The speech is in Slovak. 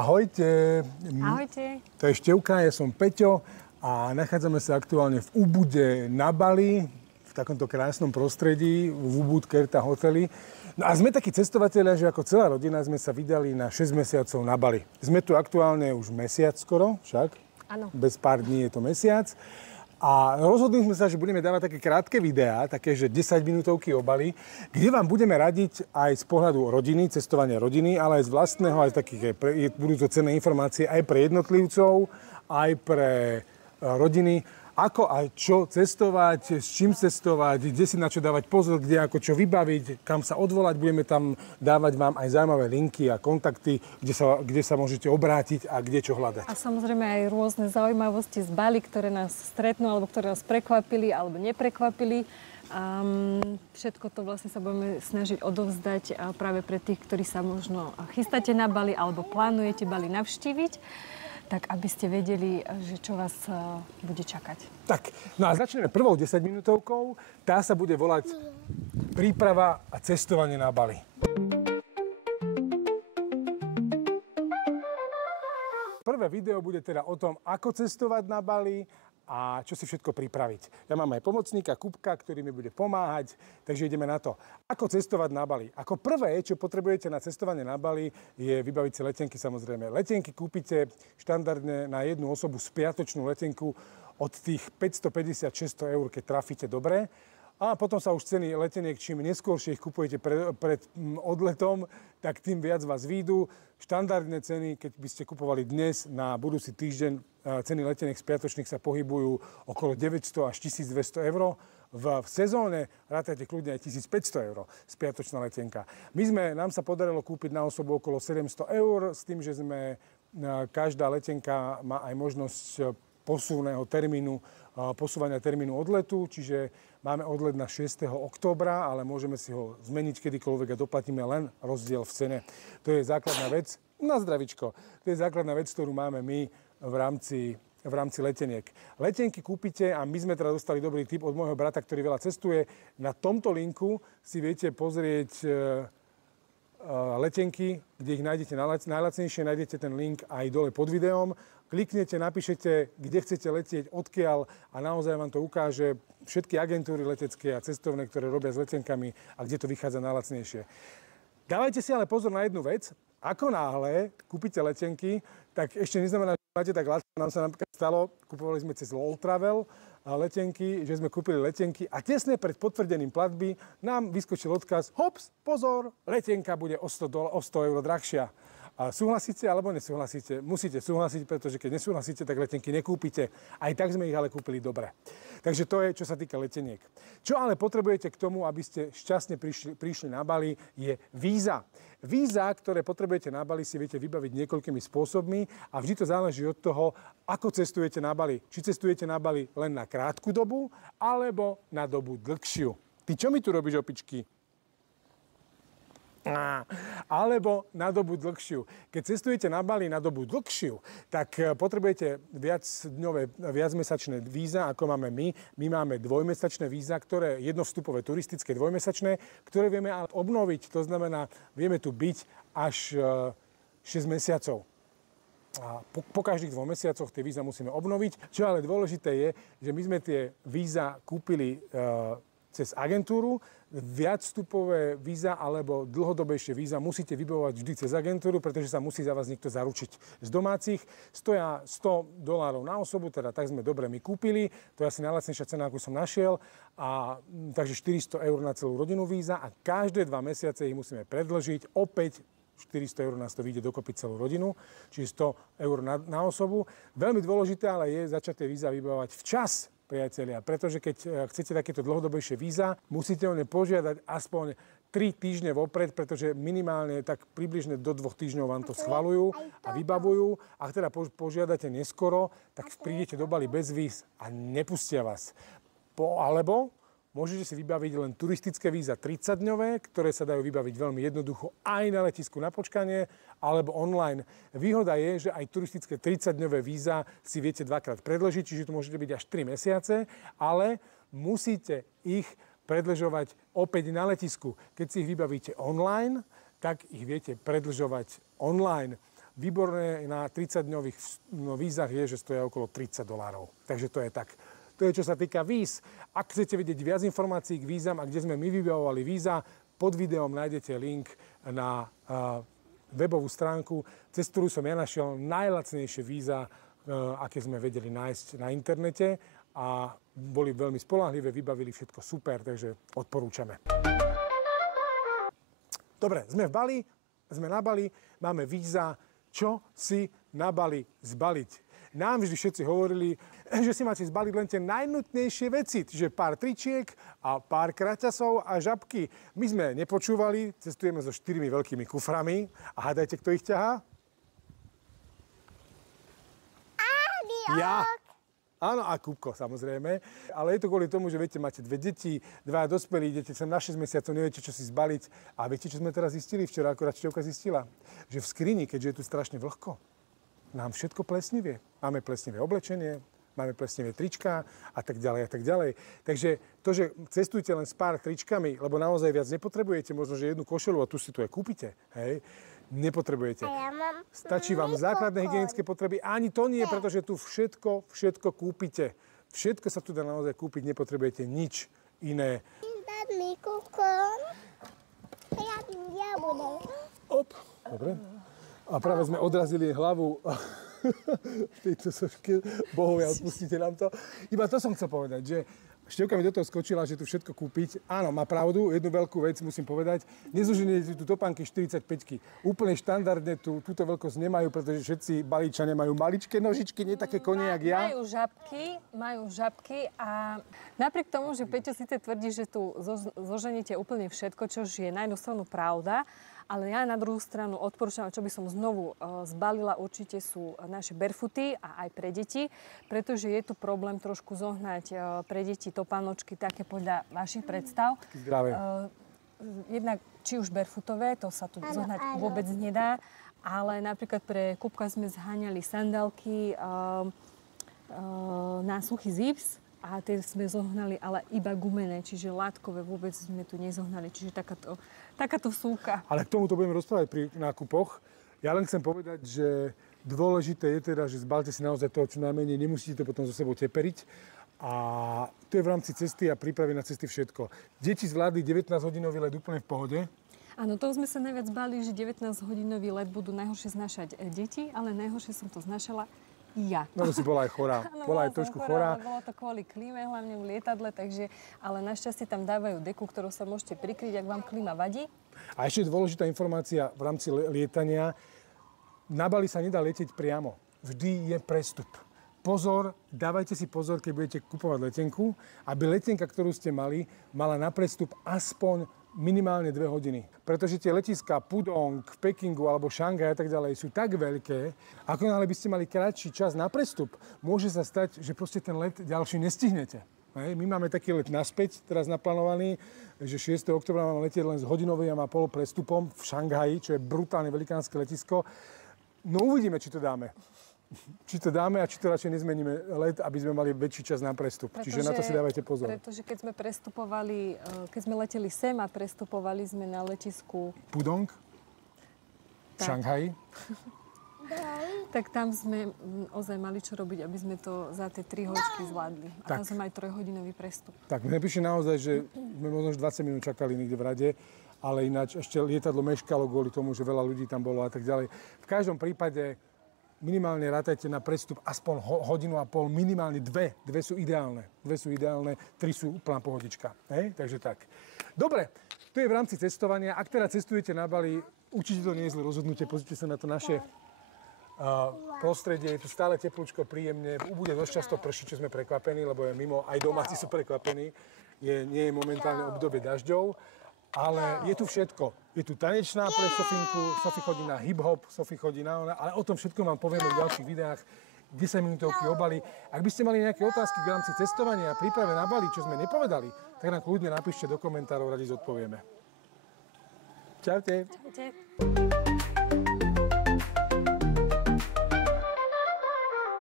Ahojte. Ahojte. To je Števka, ja som Peťo a nachádzame sa aktuálne v Ubude na Bali, v takomto krásnom prostredí, v Ubud Kerta hoteli. No a sme takí cestovatelia, že ako celá rodina sme sa vydali na 6 mesiacov na Bali. Sme tu aktuálne už mesiac skoro, však? Áno. Bez pár dní je to mesiac. A rozhodli sme sa, že budeme dávať také krátke videá, také, že 10 minútovky o Bali, kde vám budeme radiť aj z pohľadu rodiny, cestovania rodiny, ale aj z vlastného, aj takých, budú to cenné informácie aj pre jednotlivcov, aj pre rodiny, ako aj čo cestovať, s čím cestovať, kde si na čo dávať pozor, kde ako čo vybaviť, kam sa odvolať. Budeme tam dávať vám aj zaujímavé linky a kontakty, kde sa môžete obrátiť a kde čo hľadať. A samozrejme aj rôzne zaujímavosti z Bali, ktoré nás stretnú, alebo ktoré nás prekvapili, alebo neprekvapili. Všetko to vlastne sa budeme snažiť odovzdať práve pre tých, ktorí sa možno chystáte na Bali, alebo plánujete Bali navštíviť, tak aby ste vedeli, že čo vás bude čakať. Tak, no a začneme prvou 10 minútovkou. Tá sa bude volať Príprava a cestovanie na Bali. Prvé video bude teda o tom, ako cestovať na Bali a čo si všetko pripraviť. Ja mám aj pomocníka Kupka, ktorý mi bude pomáhať, takže ideme na to. Ako cestovať na Bali? Ako prvé, čo potrebujete na cestovanie na Bali, je vybaviť si letenky samozrejme. Letenky kúpite štandardne na jednu osobu spiatočnú letenku od tých 550-600 eur, keď trafíte dobre. A potom sa už ceny leteniek, čím neskôršie ich kupujete pred odletom, tak tým viac vás výjdu. Štandardné ceny, keď by ste kupovali dnes na budúci týždeň, ceny leteniek spiatočných sa pohybujú okolo 900 až 1200 eur. V sezóne rátajte kľudne aj 1500 eur spiatočná letenka. Nám sa podarilo kúpiť na osobu okolo 700 eur, s tým, že každá letenka má aj možnosť posúvania termínu odletu, čiže máme odlet na 6. októbra, ale môžeme si ho zmeniť kedykoľvek a doplatíme len rozdiel v cene. To je základná vec. Na zdravičko. To je základná vec, ktorú máme my v rámci leteniek. Letenky kúpite a my sme teda dostali dobrý tip od môjho brata, ktorý veľa cestuje. Na tomto linku si viete pozrieť letenky, kde ich nájdete najlacnejšie, nájdete ten link aj dole pod videom. Kliknete, napíšete, kde chcete letieť, odkiaľ a naozaj vám to ukáže všetky agentúry letecké a cestovné, ktoré robia s letenkami a kde to vychádza najlacnejšie. Dávajte si ale pozor na jednu vec. Ako náhle kúpite letenky, tak ešte neznamená, že máte tak lacno. Nám sa napríklad stalo, kupovali sme cez LOL Travel letenky, že sme kúpili letenky a tesne pred potvrdením platby nám vyskočil odkaz, hops, pozor, letenka bude o 100 eur drahšia. A súhlasíte alebo nesúhlasíte? Musíte súhlasiť, pretože keď nesúhlasíte, tak letenky nekúpite. Aj tak sme ich ale kúpili dobre. Takže to je, čo sa týka leteniek. Čo ale potrebujete k tomu, aby ste šťastne prišli na Bali, je víza. Víza, ktoré potrebujete na Bali, si viete vybaviť niekoľkými spôsobmi a vždy to záleží od toho, ako cestujete na Bali. Či cestujete na Bali len na krátku dobu, alebo na dobu dlhšiu. Ty čo mi tu robíš, opičky? Alebo na dobu dlhšiu. Keď cestujete na Bali na dobu dlhšiu, tak potrebujete viacmesačné víza, ako máme my. My máme dvojmesačné víza, ktoré jednovstupové turistické dvojmesačné, ktoré vieme ale obnoviť. To znamená, vieme tu byť až 6 mesiacov. A po každých 2 mesiacoch tie víza musíme obnoviť. Čo ale dôležité je, že my sme tie víza kúpili cez agentúru. Viacstupové víza alebo dlhodobejšie víza musíte vybavovať vždy cez agentúru, pretože sa musí za vás niekto zaručiť. Z domácich stoja $100 na osobu, teda tak sme dobre my kúpili. To je asi najlacnejšia cena, akú som našiel. Takže 400 eur na celú rodinu víza a každé 2 mesiace ich musíme predĺžiť. Opäť 400 eur nás to vyjde dokopy celú rodinu, čiže 100 eur na osobu. Veľmi dôležité ale je začať tie víza vybavovať včas, priatelia, pretože keď chcete takéto dlhodobejšie víza, musíte o ne požiadať aspoň 3 týždne vopred, pretože minimálne tak približne do 2 týždňov vám to schvaľujú a vybavujú. Ak teda požiadate neskoro, tak prídete do Bali bez víz a nepustia vás. Alebo môžete si vybaviť len turistické víza 30-dňové, ktoré sa dajú vybaviť veľmi jednoducho aj na letisku na počkanie, alebo online. Výhoda je, že aj turistické 30-dňové víza si viete dvakrát predĺžiť, čiže to môžete byť až 3 mesiace, ale musíte ich predĺžovať opäť na letisku. Keď si ich vybavíte online, tak ich viete predĺžovať online. výborné na 30-dňových vízach je, že stojí okolo $30. Takže to je tak. To je, čo sa týka víz. Ak chcete vidieť viac informácií k vízam a kde sme my vybavovali víza, pod videom nájdete link na webovú stránku, cez ktorú som ja našiel najlacnejšie víza, aké sme vedeli nájsť na internete a boli veľmi spoľahlivé, vybavili všetko super, takže odporúčame. Dobre, sme na Bali, máme víza, čo si na Bali zbaliť. Nám vždy všetci hovorili, že si máte zbaliť len tie najnutnejšie veci, čiže pár tričiek a pár kraťasov a žabky. My sme nepočúvali, cestujeme so 4 veľkými kuframi a hádajte, kto ich ťahá? Ja. Áno, a Kúbko, samozrejme. Ale je to kvôli tomu, že viete, máte 2 deti, 2 dospelí, idete sem na 6 mesiacov, neviete, čo si zbaliť. A viete, čo sme teraz zistili? Včera akorát Števka zistila, že v skrini, keďže je tu strašne vlhko, nám všetko plesnivie. Máme plesnivé oblečenie, máme plesnivé trička a tak ďalej a tak ďalej. Takže to, že cestujete len s pár tričkami, lebo naozaj viac nepotrebujete, možno, že jednu košelu a tu si tu aj kúpite, hej, nepotrebujete. Stačí vám základné hygienické potreby. Ani to nie, pretože tu všetko kúpite. Všetko sa tu dá naozaj kúpiť, nepotrebujete nič iné. Dobre. A práve sme odrazili hlavu v tejto soške. Bohovia, odpustite nám to. Iba to som chcel povedať, že Števka mi do toho skočila, že tu všetko kúpiť. Áno, má pravdu, jednu veľkú vec musím povedať. Nezuženite tu topánky 45-ky. Úplne štandardne túto veľkosť nemajú, pretože všetci Balíčania majú maličké nožičky, nie také kone, jak ja. Majú žabky a napriek tomu, že Peťo síce tvrdí, že tu zoženíte úplne všetko, čo je na jednu stranu pravda, ale ja na druhú stranu odporúčam, čo by som znovu zbalila, určite sú naše barefooty a aj pre deti, pretože je tu problém trošku zohnať pre deti topánočky také podľa vašich predstav. Zdravé. Jednak či už barefootové, to sa tu zohnať vôbec nedá, ale napríklad pre Kúbka sme zháňali sandálky na suchý zips, a tie sme zohnali, ale iba gumené, čiže látkové vôbec sme tu nezohnali. Čiže takáto súka. Ale k tomuto budeme rozprávať pri nákupoch. Ja len chcem povedať, že dôležité je teda, že zbalte si naozaj toho, čo najmenej, nemusíte to potom so sebou teperiť. A to je v rámci cesty a prípravy na cesty všetko. Deti zvládli 19-hodinový let úplne v pohode. Áno, toho sme sa najviac báli, že 19-hodinový let budú najhoršie znášať deti, ale najhoršie som to znášala ja. No to si bola aj chorá. Bola aj trošku chorá. Bolo to kvôli klíme, hlavne v lietadle, takže, ale našťastie tam dávajú deku, ktorú sa môžete prikryť, ak vám klíma vadí. A ešte dôležitá informácia v rámci lietania. Na Bali sa nedá letieť priamo. Vždy je prestup. Pozor, dávajte si pozor, keď budete kupovať letenku, aby letenka, ktorú ste mali, mala na prestup aspoň minimálne 2 hodiny. Pretože tie letiská Pudong, v Pekingu alebo Šanghaj a tak ďalej sú tak veľké, ako náhle by ste mali kratší čas na prestup, môže sa stať, že proste ten let ďalší nestihnete. My máme taký let naspäť, teraz naplánovaný, že 6. októbra máme letieť len s hodinovým a pol prestupom v Šanghaji, čo je brutálne velikánske letisko. No uvidíme, či to dáme. Či to dáme a či to radšej nezmeníme let, aby sme mali väčší čas na prestup. Čiže na to si dávajte pozor. Pretože keď sme prestupovali, keď sme leteli sem a prestupovali sme na letisku Pudong, v Šanghaji, tak tam sme ozaj mali čo robiť, aby sme to za tie 3 hodičky zvládli. A tam sme mali 3-hodinový prestup. Tak, mne píše naozaj, že sme možno už 20 minút čakali niekde v rade, ale ináč ešte lietadlo meškalo kvôli tomu, že veľa ľudí tam bolo a tak ďalej. V každom prípade minimálne rátajte na prestup aspoň hodinu a pol, minimálne 2. 2 sú ideálne. 3 sú úplná pohodička. Hej? Takže tak. Dobre, to je v rámci cestovania. Ak teda cestujete na Bali, určite to nie je zlé rozhodnutie. Pozrite sa na to naše prostredie. Je tu stále teplúčko, príjemne. Bude dosť často pršiť, čo sme prekvapení, lebo je mimo, aj domáci sú prekvapení. Nie je momentálne obdobie dažďov. Ale je tu všetko. Je tu tanečná pre Sofinku, Sofi chodí na hip-hop, Sofi chodí na ona, ale o tom všetko vám povieme v ďalších videách. 10 minútovky o Bali. Ak by ste mali nejaké otázky v rámci cestovania a príprave na Bali, čo sme nepovedali, tak nám kľudne napíšte do komentárov, radi zodpovieme. Čaute. Čaute.